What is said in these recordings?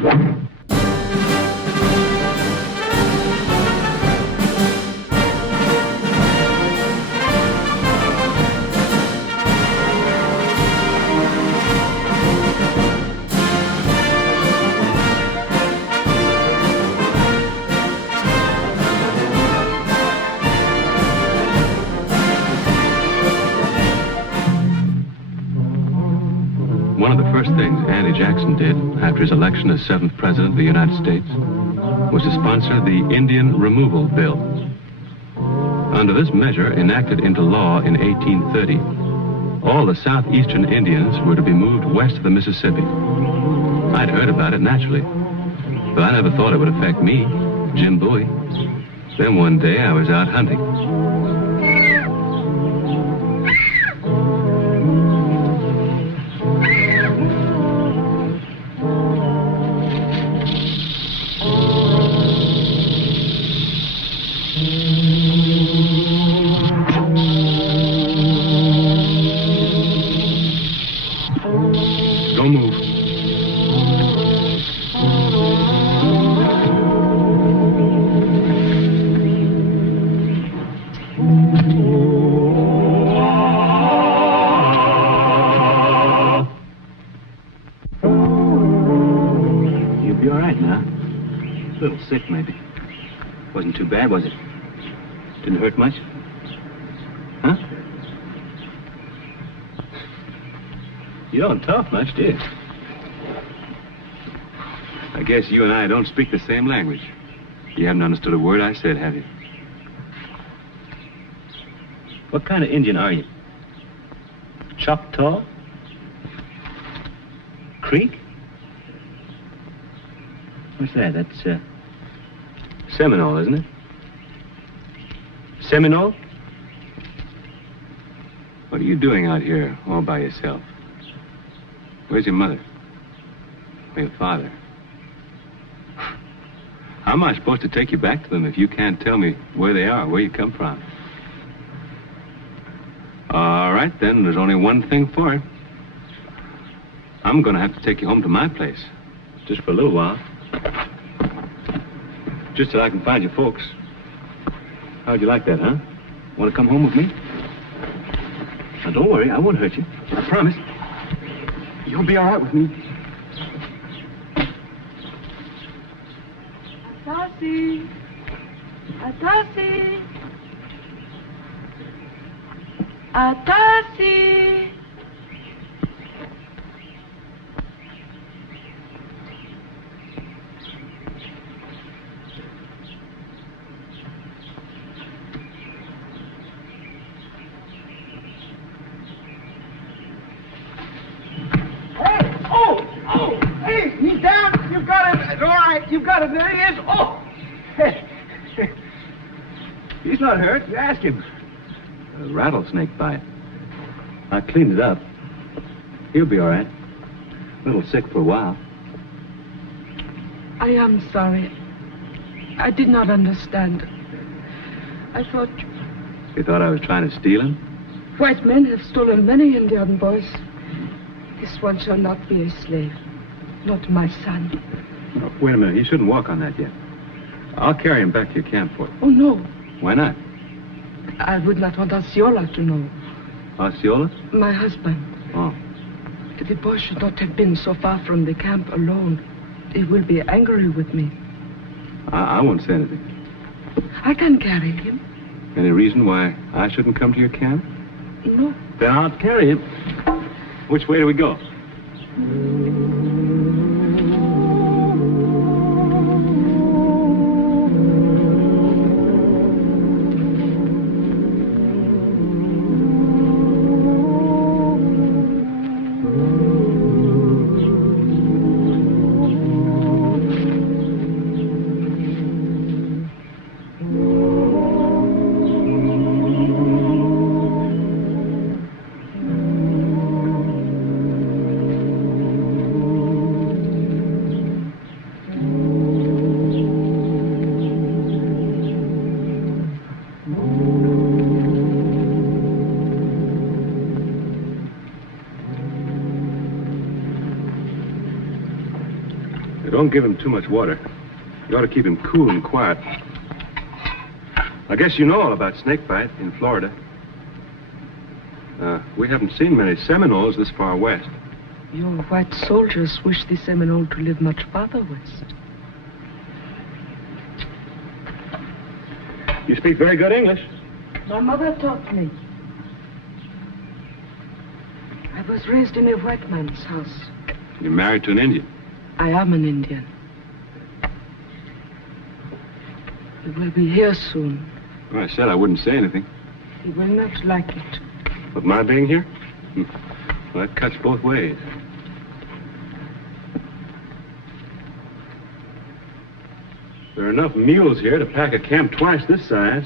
One of the first things Andy Jackson did after his election as 7th President of the United States was to sponsor the Indian Removal Bill. Under this measure, enacted into law in 1830, all the southeastern Indians were to be moved west of the Mississippi. I'd heard about it naturally, but I never thought it would affect me, Jim Bowie. Then one day I was out hunting. Don't move. You'll be all right now. A little sick, maybe. Wasn't too bad, was it? Didn't hurt much? Huh? You don't talk much, do you? I guess you and I don't speak the same language. You haven't understood a word I said, have you? What kind of Indian are you? Choctaw? Creek? What's that? That's, Seminole, isn't it? Seminole? What are you doing out here all by yourself? Where's your mother? Or your father? How am I supposed to take you back to them if you can't tell me where they are, where you come from? All right, then, there's only one thing for it. I'm gonna have to take you home to my place. Just for a little while. Just till I can find your folks. How'd you like that, huh? Want to come home with me? Now, don't worry, I won't hurt you. I promise. You'll be all right with me. Atassi! Atassi! Atassi! You've got it. There he is. Oh! He's not hurt. You ask him. A rattlesnake bite. I cleaned it up. He'll be all right. A little sick for a while. I am sorry. I did not understand. I thought... You thought I was trying to steal him? White men have stolen many Indian boys. This one shall not be a slave. Not my son. Oh, wait a minute. He shouldn't walk on that yet. I'll carry him back to your camp for you. Oh, no. Why not? I would not want Osceola to know. Osceola? My husband. Oh. The boy should not have been so far from the camp alone. He will be angry with me. I won't say anything. I can carry him. Any reason why I shouldn't come to your camp? No. Then I'll carry him. Which way do we go? You don't give him too much water. You ought to keep him cool and quiet. I guess you know all about snakebite in Florida. We haven't seen many Seminoles this far west. Your white soldiers wish the Seminole to live much farther west. You speak very good English. My mother taught me. I was raised in a white man's house. You're married to an Indian. I am an Indian. He will be here soon. Well, I said I wouldn't say anything. He will not like it. But my being here? Well, that cuts both ways. There are enough mules here to pack a camp twice this size.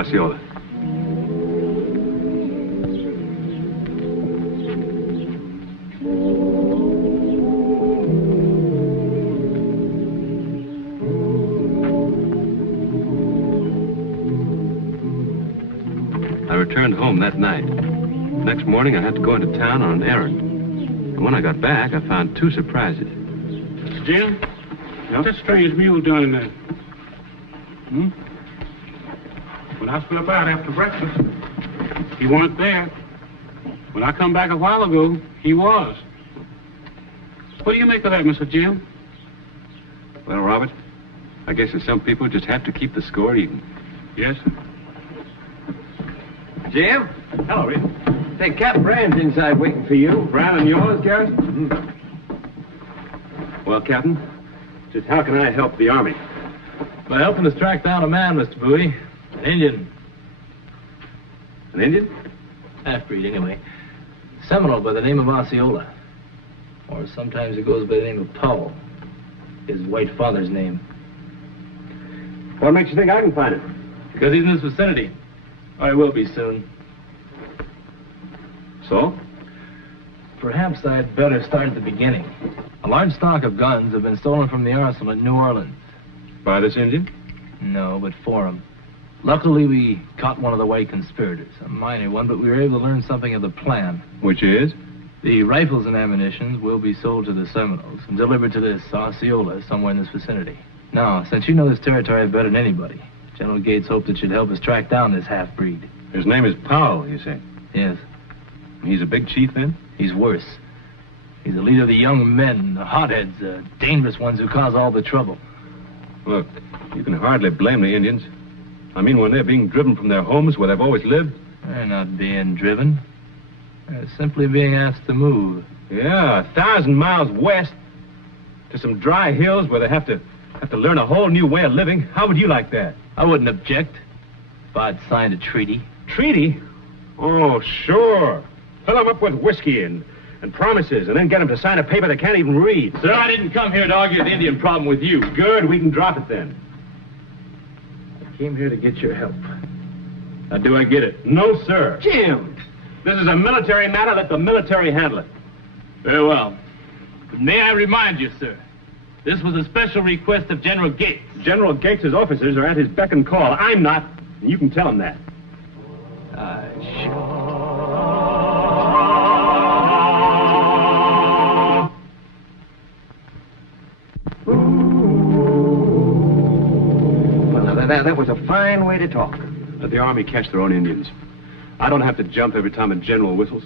Osceola. I returned home that night. Next morning, I had to go into town on an errand. And when I got back, I found two surprises. Jim? What's that strange mule doing there? When I slip out after breakfast, he wasn't there. When I come back a while ago, he was. What do you make of that, Mr. Jim? Well, Robert, I guess that some people just have to keep the score even. Yes, sir. Jim? Hello, Reed. Say, Captain Brand's inside waiting for you. Brand and yours, Garrett? Well, Captain, just how can I help the Army? By helping us track down a man, Mr. Bowie. An Indian. An Indian? Half-breed, anyway. Seminole by the name of Osceola. Or sometimes he goes by the name of Powell. His white father's name. What makes you think I can find him? Because he's in this vicinity. Or he will be soon. So? Perhaps I'd better start at the beginning. A large stock of guns have been stolen from the arsenal in New Orleans. By this Indian? No, but for him. Luckily, we caught one of the white conspirators. A minor one, but we were able to learn something of the plan. Which is? The rifles and ammunition will be sold to the Seminoles and delivered to this Osceola somewhere in this vicinity. Now, since you know this territory better than anybody, General Gates hoped it should help us track down this half-breed. His name is Powell, you say? Yes. He's a big chief, then? He's worse. He's the leader of the young men, the hotheads, the dangerous ones who cause all the trouble. Look, you can hardly blame the Indians. I mean, when they're being driven from their homes where they've always lived. They're not being driven. They're simply being asked to move. Yeah, 1,000 miles west to some dry hills where they have to learn a whole new way of living. How would you like that? I wouldn't object if I'd signed a treaty. Treaty? Oh, sure. Fill them up with whiskey and promises, and then get them to sign a paper they can't even read. Sir, I didn't come here to argue the Indian problem with you. Good, we can drop it then. I came here to get your help. Now, do I get it? No, sir. Jim! This is a military matter. Let the military handle it. Very well. But may I remind you, sir, this was a special request of General Gates. General Gates' officers are at his beck and call. I'm not, and you can tell him that. Sure. That was a fine way to talk. Let the Army catch their own Indians. I don't have to jump every time a general whistles.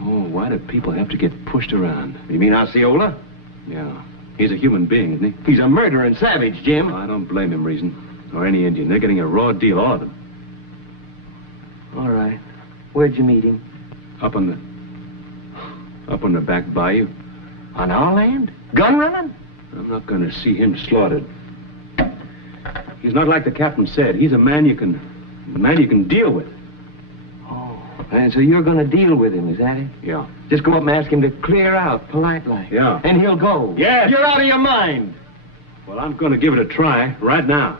Oh, why do people have to get pushed around? You mean Osceola? Yeah. He's a human being, isn't he? He's a murdering savage, Jim. I don't blame him, Reason. Or any Indian. They're getting a raw deal, all of them. All right. Where'd you meet him? Up on the back bayou. On our land? Gun running? I'm not going to see him slaughtered. He's not like the captain said. He's a man you can deal with. Oh, and so you're going to deal with him, is that it? Yeah. Just go up and ask him to clear out, politely. Yeah. And he'll go. Yes. You're out of your mind. Well, I'm going to give it a try right now.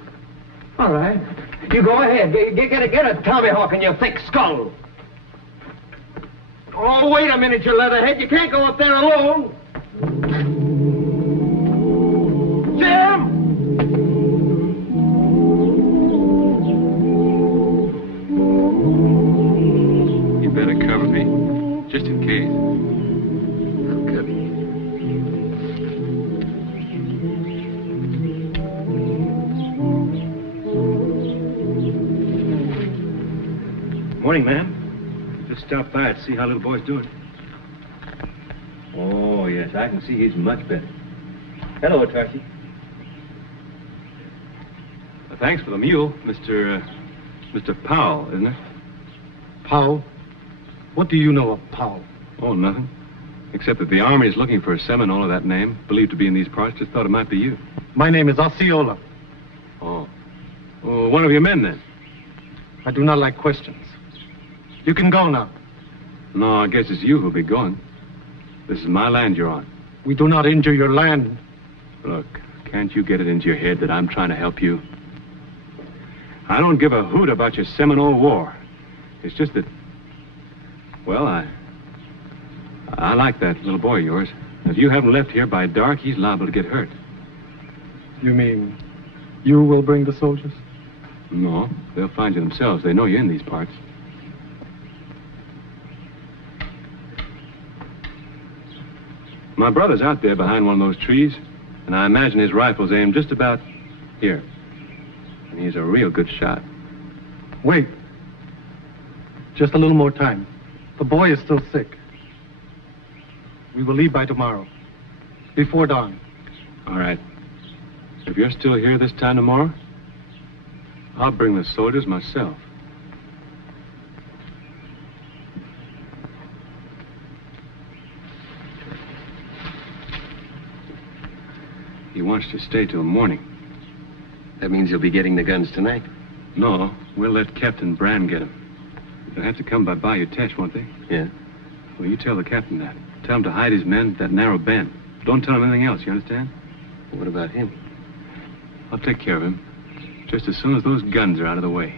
All right. You go ahead. Get a tomahawk in your thick skull. Oh, wait a minute, you leatherhead. You can't go up there alone. Jim! You better cover me, just in case. I'll cover you. Morning, ma'am. Just stopped by to see how little boy's doing. Oh, yes, I can see he's much better. Hello, Tarsi. Thanks for the mule, Mr. Powell, isn't it? Powell? What do you know of Powell? Oh, nothing. Except that the Army is looking for a Seminole of that name, believed to be in these parts. Just thought it might be you. My name is Osceola. Oh. Well, one of your men, then? I do not like questions. You can go now. No, I guess it's you who'll be going. This is my land you're on. We do not injure your land. Look, can't you get it into your head that I'm trying to help you? I don't give a hoot about your Seminole War. It's just that, well, I like that little boy of yours. If you haven't left here by dark, he's liable to get hurt. You mean you will bring the soldiers? No, they'll find you themselves. They know you're in these parts. My brother's out there behind one of those trees, and I imagine his rifle's aimed just about here. And he's a real good shot. Wait. Just a little more time. The boy is still sick. We will leave by tomorrow. Before dawn. All right. If you're still here this time tomorrow, I'll bring the soldiers myself. He wants to stay till morning. That means you'll be getting the guns tonight. No, we'll let Captain Brand get them. They'll have to come by Bayou Teche, won't they? Yeah. Well, you tell the captain that. Tell him to hide his men at that narrow bend. Don't tell him anything else, you understand? What about him? I'll take care of him. Just as soon as those guns are out of the way.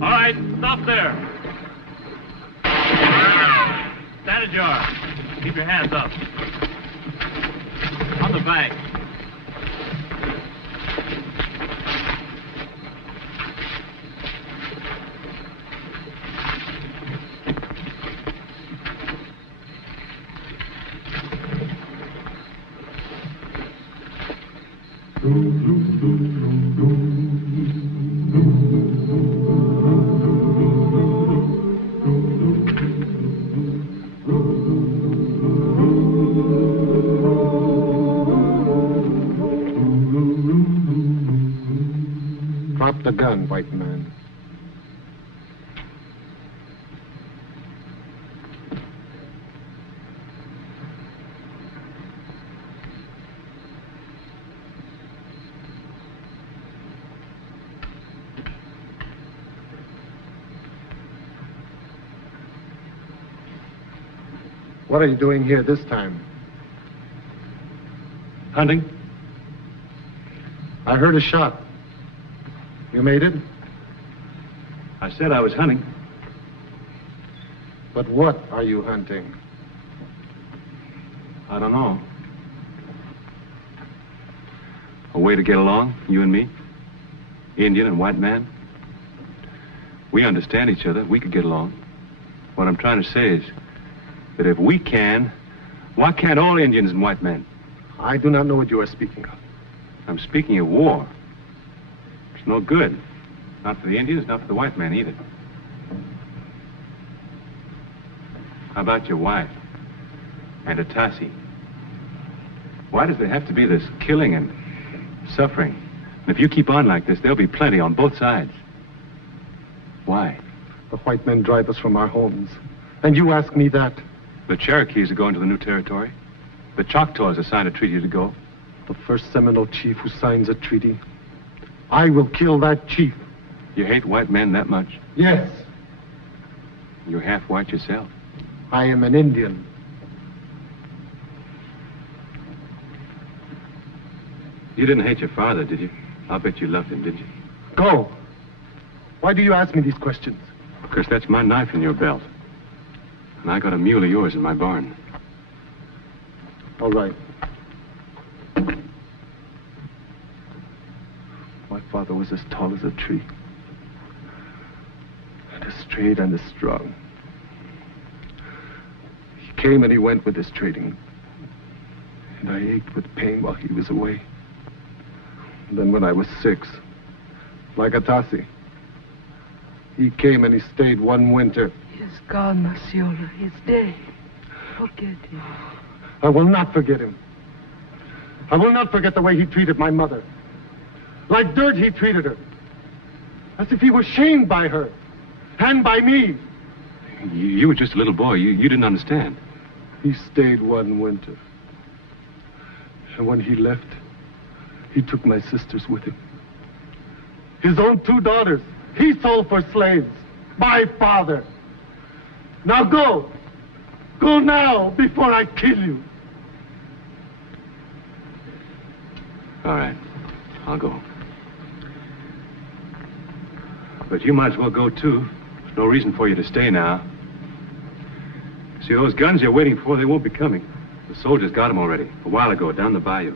All right, stop there. Stand ajar. Keep your hands up. On the bank. Drop the gun, white man. What are you doing here this time? Hunting? I heard a shot. You made it? I said I was hunting. But what are you hunting? I don't know. A way to get along, you and me? Indian and white man? We understand each other. We could get along. What I'm trying to say is that if we can, why can't all Indians and white men? I do not know what you are speaking of. I'm speaking of war. It's no good. Not for the Indians, not for the white man either. How about your wife? And Atassi? Why does there have to be this killing and suffering? And if you keep on like this, there'll be plenty on both sides. Why? The white men drive us from our homes. And you ask me that? The Cherokees are going to the new territory. The Choctaws have signed a treaty to go. The first Seminole chief who signs a treaty. I will kill that chief. You hate white men that much? Yes. You're half white yourself. I am an Indian. You didn't hate your father, did you? I'll bet you loved him, didn't you? Go. Why do you ask me these questions? Because that's my knife in your belt. And I got a mule of yours in my barn. All right. My father was as tall as a tree. And as straight and as strong. He came and he went with his trading. And I ached with pain while he was away. And then when I was 6, like Atassi, he came and he stayed one winter. He is gone, Osceola. He's dead. Forget him. I will not forget him. I will not forget the way he treated my mother. Like dirt he treated her. As if he was shamed by her. And by me. You were just a little boy. You didn't understand. He stayed one winter. And when he left, He took my sisters with him. His own 2 daughters, he sold for slaves. My father. Now go. Go now before I kill you. All right, I'll go. But you might as well go, too. There's no reason for you to stay now. See, those guns you're waiting for, they won't be coming. The soldiers got them already, a while ago, down the bayou.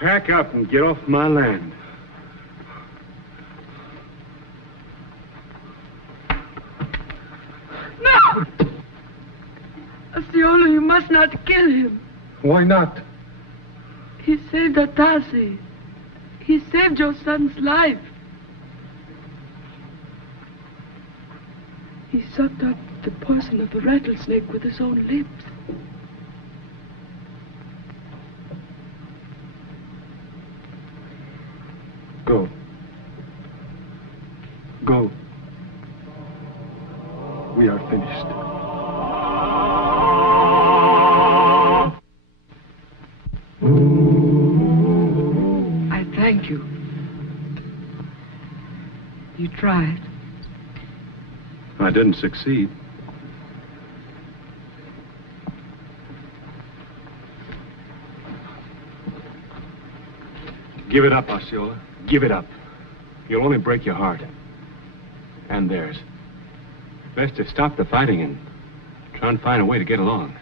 Pack up and get off my land. No! Osceola, you must not kill him. Why not? He saved Atasi. He saved your son's life. He sucked up the poison of the rattlesnake with his own lips. Go. Go. We are finished. I thank you. You tried. I didn't succeed. Give it up, Osceola. Give it up. You'll only break your heart. And theirs. Best to stop the fighting and try and find a way to get along.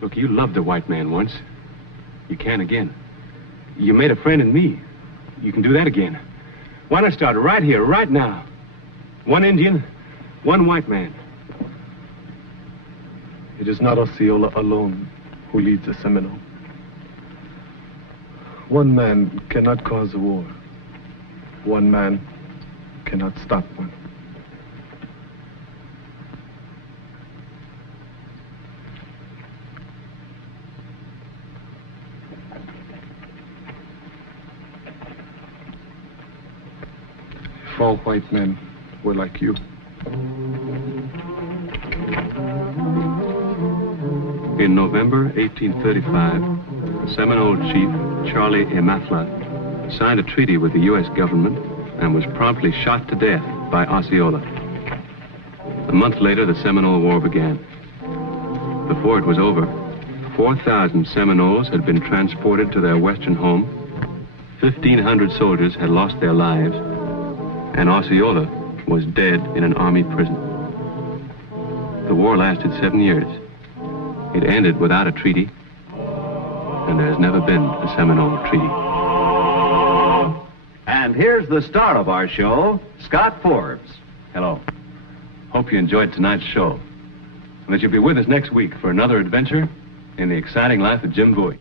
Look, you loved the white man once. You can again. You made a friend in me. You can do that again. Why not start right here, right now? One Indian, one white man. It is not Osceola alone who leads the Seminole. One man cannot cause a war. One man cannot stop one. If all white men were like you. In November 1835, the Seminole chief, Charlie Emathla, signed a treaty with the U.S. government and was promptly shot to death by Osceola. A month later, the Seminole War began. Before it was over, 4,000 Seminoles had been transported to their western home, 1,500 soldiers had lost their lives, and Osceola was dead in an army prison. The war lasted 7 years. It ended without a treaty, and there's never been a Seminole treaty. And here's the star of our show, Scott Forbes. Hello. Hope you enjoyed tonight's show, and that you'll be with us next week for another adventure in the exciting life of Jim Bowie.